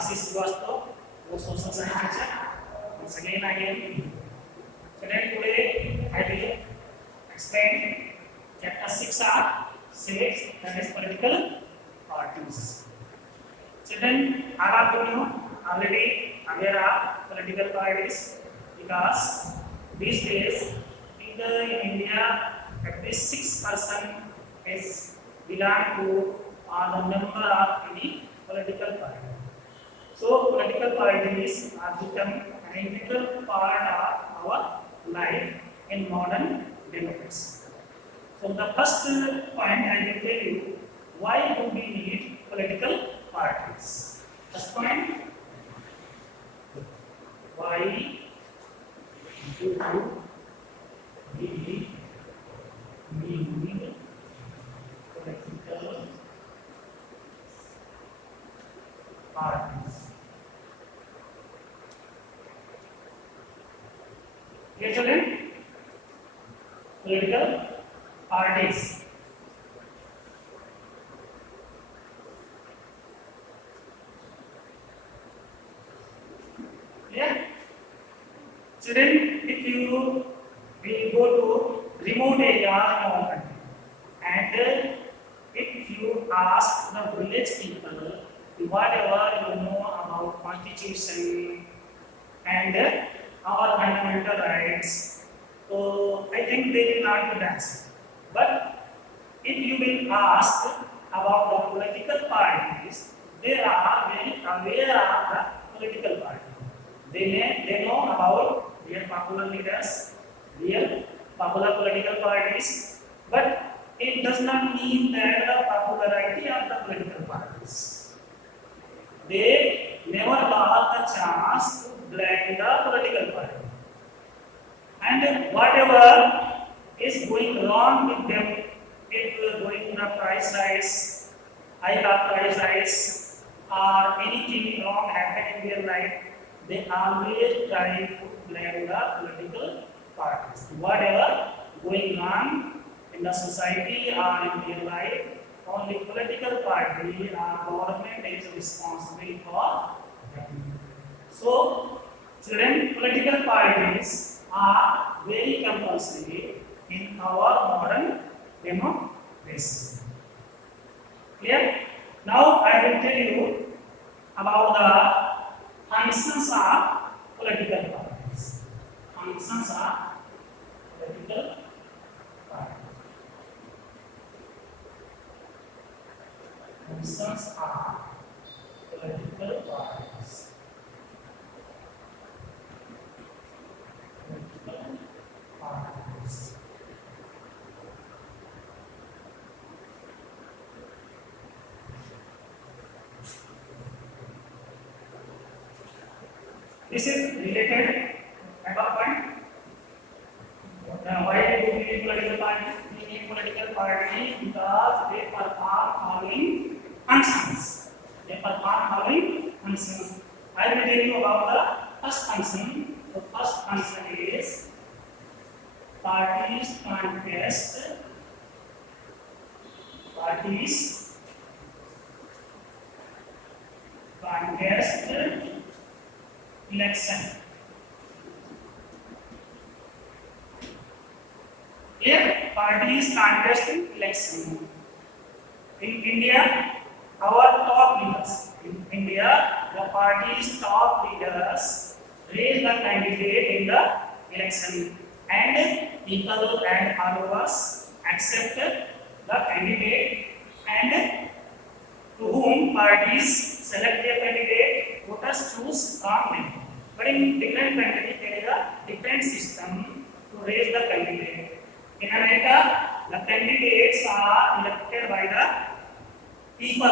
Ashish Srivastava, was social science teacher. Once again, Children, today I will explain chapter 6R, civics, that is political parties. Children, all of you already aware of political parties because these days in India at least 6% is belong to the member of any political party. So political parties are become an integral part of our life in modern democracy. So the first point I will tell you, why do we need political parties? First point, why do we need political parties? Clear, children? Political parties. Clear? Children, if you will go to remote area in our country, and if you ask the village people whatever you know about constitution and our fundamental rights, so I think they will not be answer. But if you will ask about the political parties, they are very aware of the political party. They know about real popular leaders, real popular political parties, but it does not mean that the popularity of the political parties. They never got the chance to blend the political party. And whatever is going wrong with them, if going to the price rise, high price rise, or anything wrong happen in their life, they always try to blame the political parties. Whatever going on in the society or in their life, only political party or government is responsible for them. So, children, political parties are very compulsory in our modern democracy. Clear? Now I will tell you about the functions of political parties. Functions of political parties. Functions of political parties. Political parties. This is related at what point? Why do we need political parties? We need political party because they perform following functions. They perform following functions. I will tell you about the first function. The first function is parties contest. Parties contest election. Here, parties contest election. In India, our top leaders. In India, the party's top leaders raise the candidate in the election, and people and followers accept the candidate, and to whom parties select their candidate, voters choose from them. But in different countries, there is a different system to raise the candidate. In America, the candidates are elected by the people,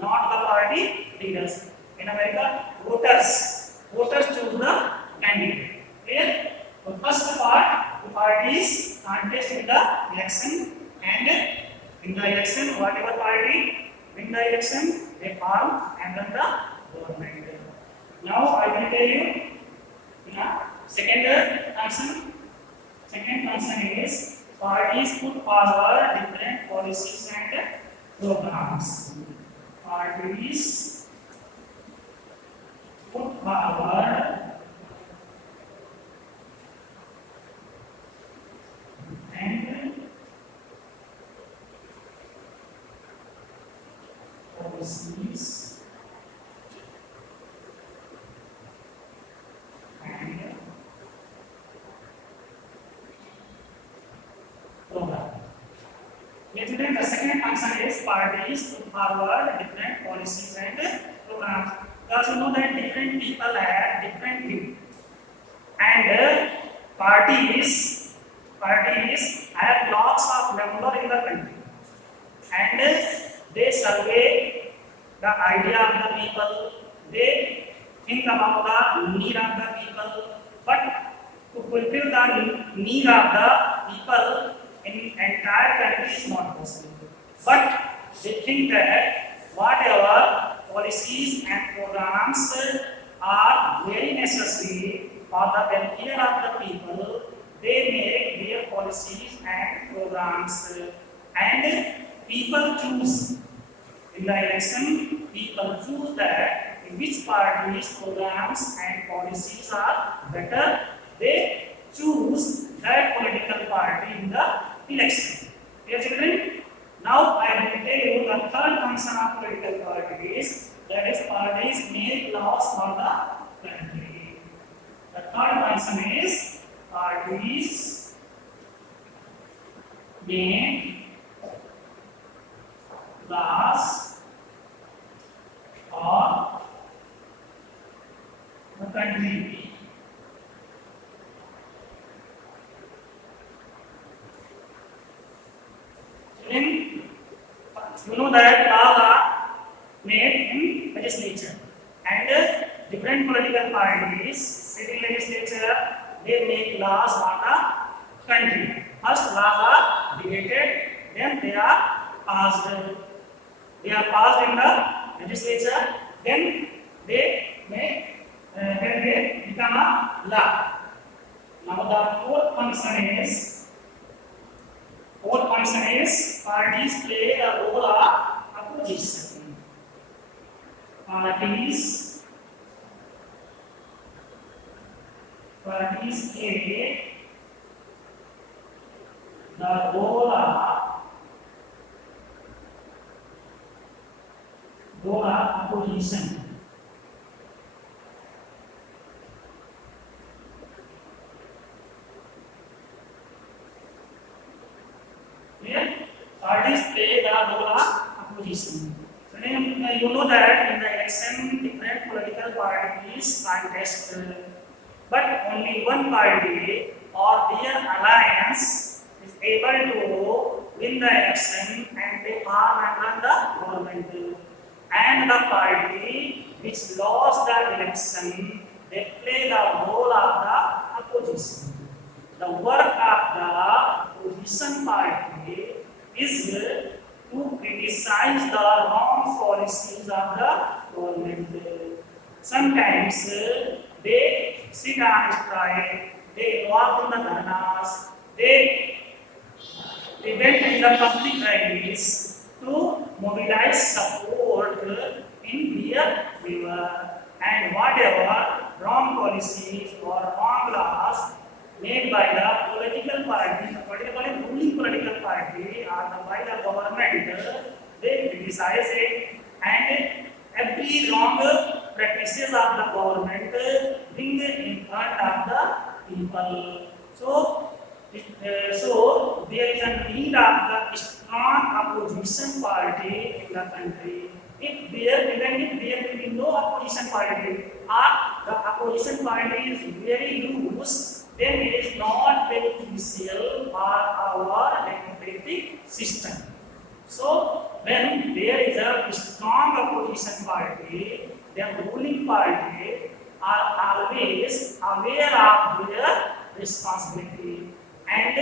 not the party leaders. In America, voters choose the candidate. Clear? So first part, the parties contest in the election, and in the election, whatever party win the election, they form and run the government. Now I will tell you, second function. Second function is parties put forward different policies and programs. Parties policies and program. Yesterday, the second function is parties to forward different policies and programs. You also know that different people have different views, and parties have lots of members in the country, and they survey the idea of the people. They think about the need of the people, but to fulfill the need of the people in entire country is not possible. But they think that whatever policies and programs are very necessary for the welfare of the people, they make their policies and programs, and people choose in the election. People choose that in which parties, programs and policies are better. They choose that political party in the election. Dear children, now I will tell you the third function of political parties. That is, parties make laws for the country. The third function is parties make laws for the country. You know that laws are made in legislature, and different political parties, sitting legislature, they make laws for the country. First, laws are debated, then they are passed. They are passed in the legislature, then they become a law. Now the fourth function is parties play a role of opposition. Parties play the role of opposition. Parties play the role of opposition. So you know that in the election, different political parties contest, but only one party or their alliance is able to win the election, and they form and run the government. And the party which lost the election, they play the role of the opposition. The work of the opposition party is to criticize the wrong policies of the government. Sometimes they sit on strike, they involve in the dharnas, they went in the public rallies to mobilize support in their favor, and whatever wrong policies or wrong laws made by the political party, particularly ruling political party, or by the government, they criticize it, and every wrong practices of the government bring in front of the people. So there is a need of the strong opposition party in the country. Even if there will be no opposition party, or the opposition party is very loose, then it is not beneficial for our democratic system. So when there is a strong opposition party, the ruling party are always aware of their responsibility, and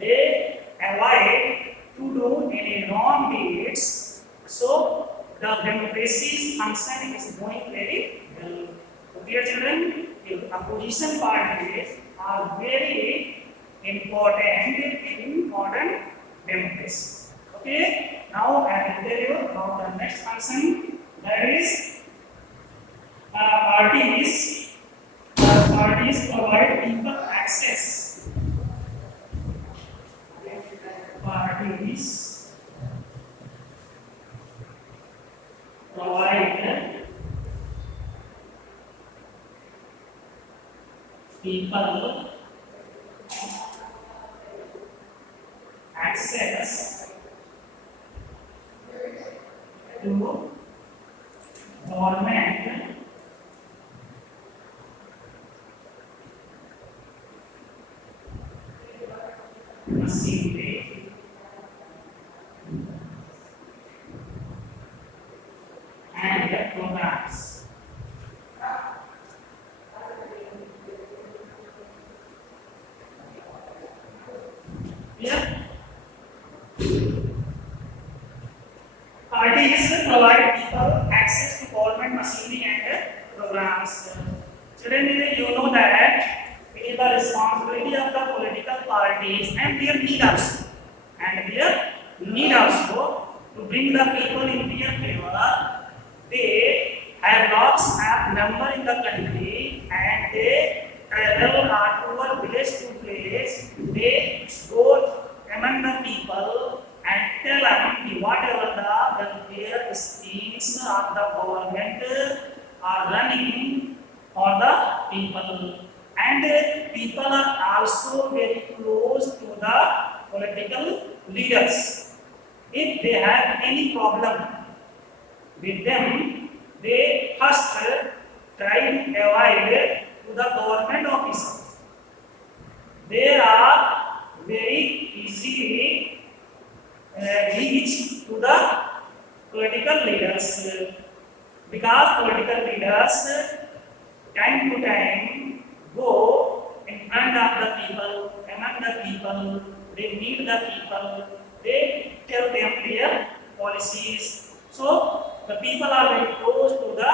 they avoid to do any wrong deeds. So the democracy's function is going very well. So dear children, the opposition parties are very important in modern democracy. Okay, now I will tell you about the next function, that is parties. Parties provide people access. Parties people access to government machinery and programs. Here, parties provide people access to government machinery and programs. Children, you know that it is the responsibility of the political parties and their need also, to bring the people in their favor. They have lots of number in the country and they travel toward village to place. They go among the people and tell them whatever the welfare schemes of the government are running for the people. And people are also very close to the political leaders. If they have any problem with them, they first try to avoid to the government officers. They are very easily reach to the political leaders because political leaders time to time go in front of the people, among the people, they meet the people, they tell them their policies. So the people are very close to the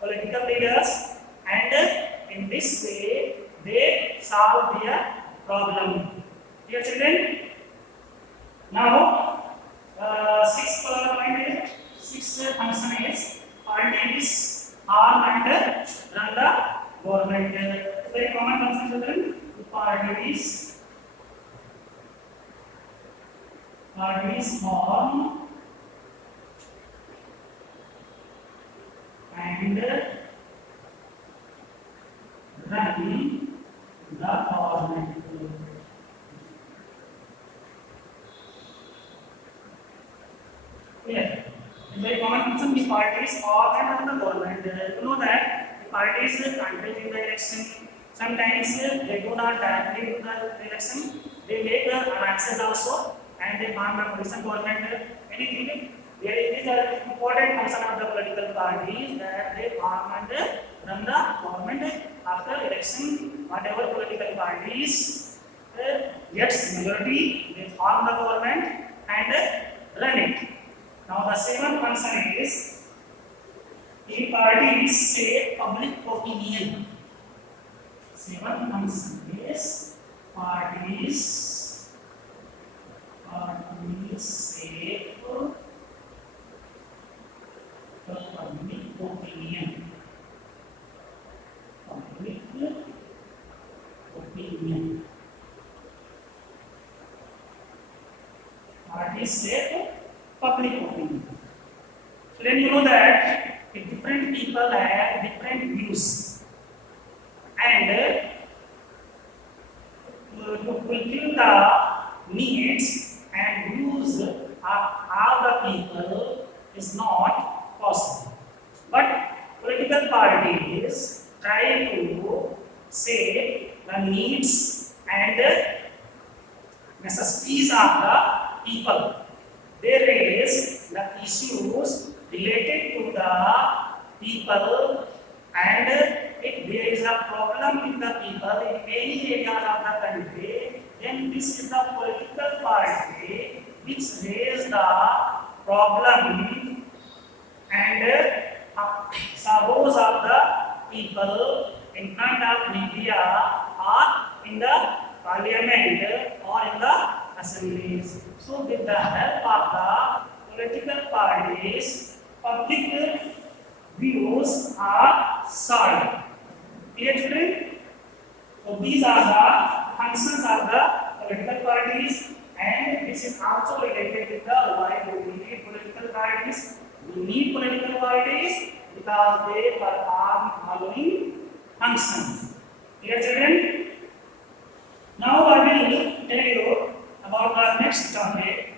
political leaders and in this way they solve their problem. Dear children, now sixth function is parties arm and run the government. Very common function children. Parties form and run the government. Clear? Very common function. The parties form and run the government. You know that the parties contest in the election. Sometimes they do not directly do the election. They make alliances also and they form a coalition government. Anything. There is an important function of the political parties that they form and run the government after election. Whatever political parties gets majority, they form the government and run it. Now the second function is the parties shape public opinion. Second function is parties shape the public opinion. Public opinion. Parties shape public opinion. So then you know that different people have different views, and to fulfill the needs and views of all the people is not possible. But political parties try to say the needs and necessities of the people. They raise the issues related to the people, and if there is a problem with the people in any areas of the country, then this is the political party which raise the problem and suppose of the people in front of media or in the parliament or in the assemblies. So with the help of the political parties, public views are solved. Clear children? So these are the functions of the political parties, and this is also related with the why we need political parties. We need political parties because they perform following functions. Dear children, now I will tell you about the next topic.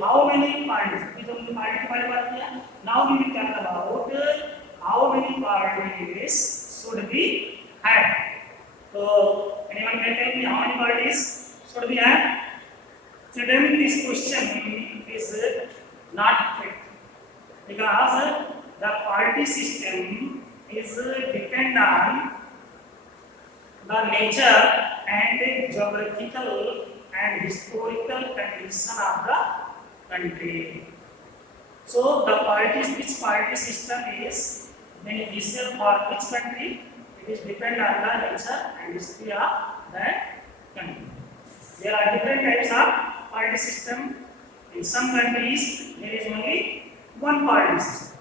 How many parties? अभी तो हमने party के बारे में बात किया. Now we will talk about how many parties should be had. So anyone can tell me how many parties should be had? Children, this question is not fit because the party system is depend on the nature and geographical and historical condition of the country. So the parties, which party system is beneficial for which country, it is depend on the nature and history of that country. There are different types of party system. In some countries there is only one party system.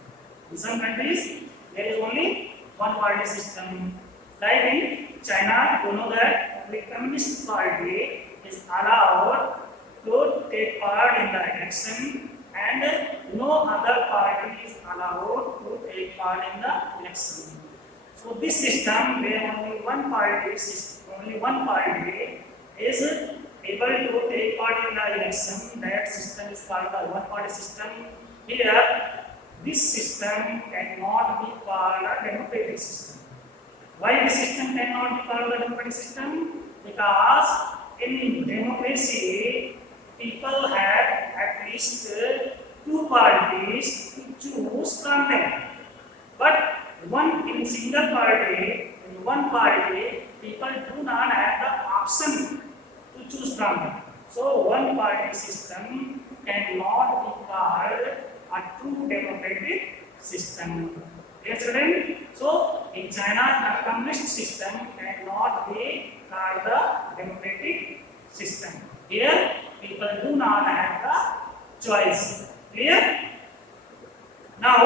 In some countries there is only one party system. Like in China, you know that the Communist Party is allowed to take part in the election and no other party is allowed to take part in the election. So this system where only one party is able to take part in the election, that system is called the one party system. Here, this system cannot be called a democratic system. Why this system cannot be called a democratic system? Because in democracy, people have at least two parties to choose from them. But in single party, in one party, people do not have the option to choose from them. So one party system cannot be called a true democratic system. Yes, children. So in China, the communist system cannot be called the democratic system. Here, people do not have the choice. Clear? Now,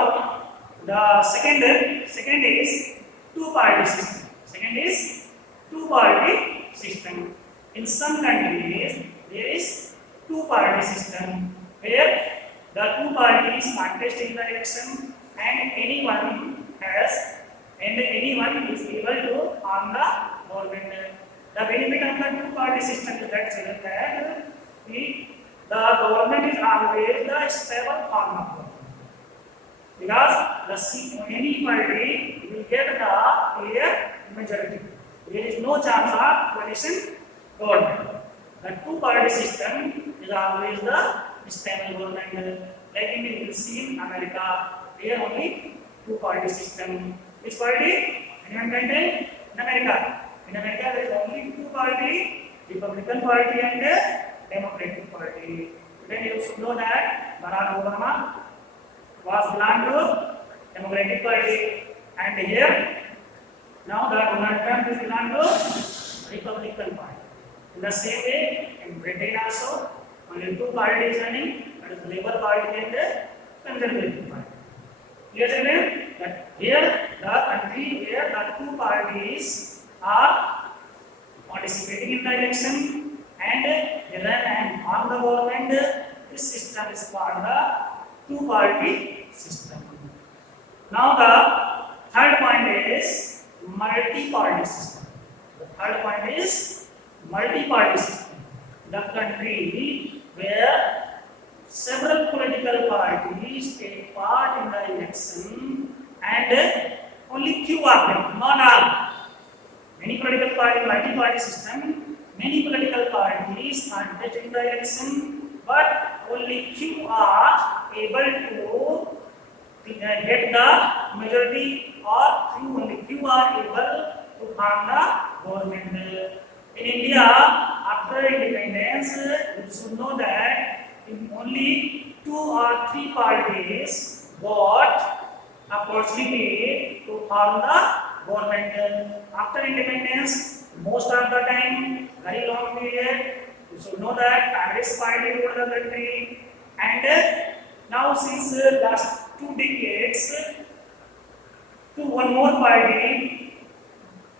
the second is two-party system. Second is two-party system. In some countries, there is two-party system where the two parties contest in the election and anyone is able to harm the government. The benefit of the two-party system is that the government is always the stable form of government. Because any party will get the clear majority. There is no chance of coalition government. The two-party system is always the stable government. Like in see in America, there only two-party system. Which party? Anyone can tell? In America. In America, there is only two party, Republican Party and Democratic Party. Then you should know that Barack Obama was belong to Democratic Party, and here now the Donald Trump is belong to Republican Party. In the same way, in Britain also, only two parties running, that is Labour Party and the Conservative Party. Clear, children? That here the country where the two parties are participating in the election and they run and harm the government, this system is called the two-party system. Now the third point is multi-party system. The third point is multi-party system. The country where several political parties take part in the election and only few of them, not all. Many political party, multi-party system, many political parties contest in the election, but only few are able to get the majority, or only few are able to harm the government. In India, after independence, you should know that only two or three parties got opportunity to harm the government. After independence, most of the time, very long period, you should know that Congress party ruled the country, and now since last 2 decades, to one more party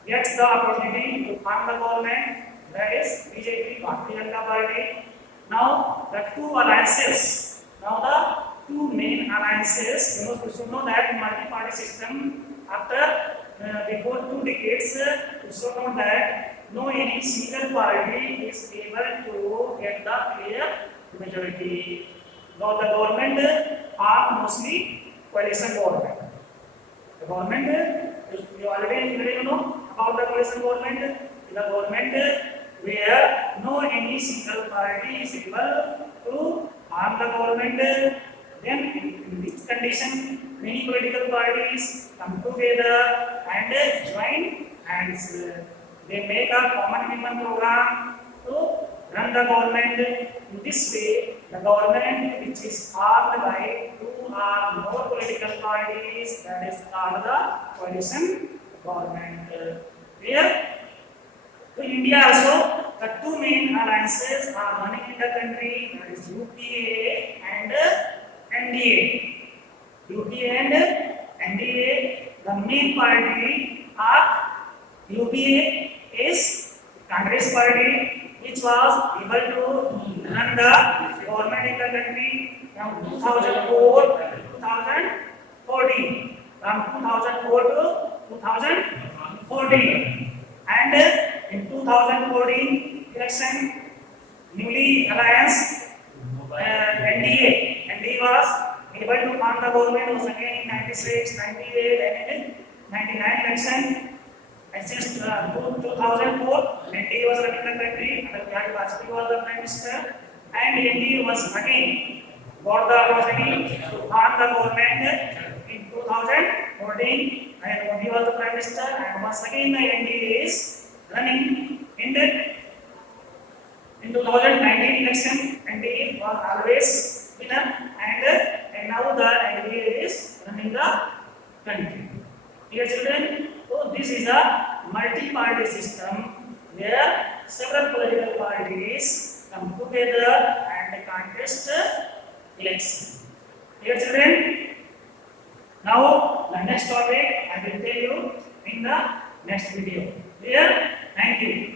gets the opportunity to harm the government, that is BJP, Bharatiya Janata Party. Now the two alliances, now the two main alliances, you should know that multi-party system, after before 2 decades to show down that no any single party is able to get the clear majority. Now the government are mostly coalition government. The government, you already know about the coalition government. The government where no any single party is able to harm the government. Then in this condition, many political parties come together and join hands. They make a common minimum program to run the government. In this way, the government which is formed by two or more political parties, that is called the coalition government. Here, to India also, the two main alliances are running in the country, that is UPA and NDA. UPA and NDA, the main party of UPA is Congress party, which was able to run the government in the country from 2004 to 2014. From 2004 to 2014. And in 2014 election, newly alliance NDA was able to form the government was again in 96, 98 and in 99 election. And since 2004, NDA was running the country, Atal Bihari Vajpayee was the Prime Minister, and NDA was again got the opportunity to form the government in 2014, and Modi was the Prime Minister, and once again the NDA is running in the in 2019 election. NDA was always winner, and now the NDA is running the country. Dear children, so this is a multi-party system where several political parties come together and contest election. Dear children, now the next topic I will tell you in the next video. Clear? Thank you.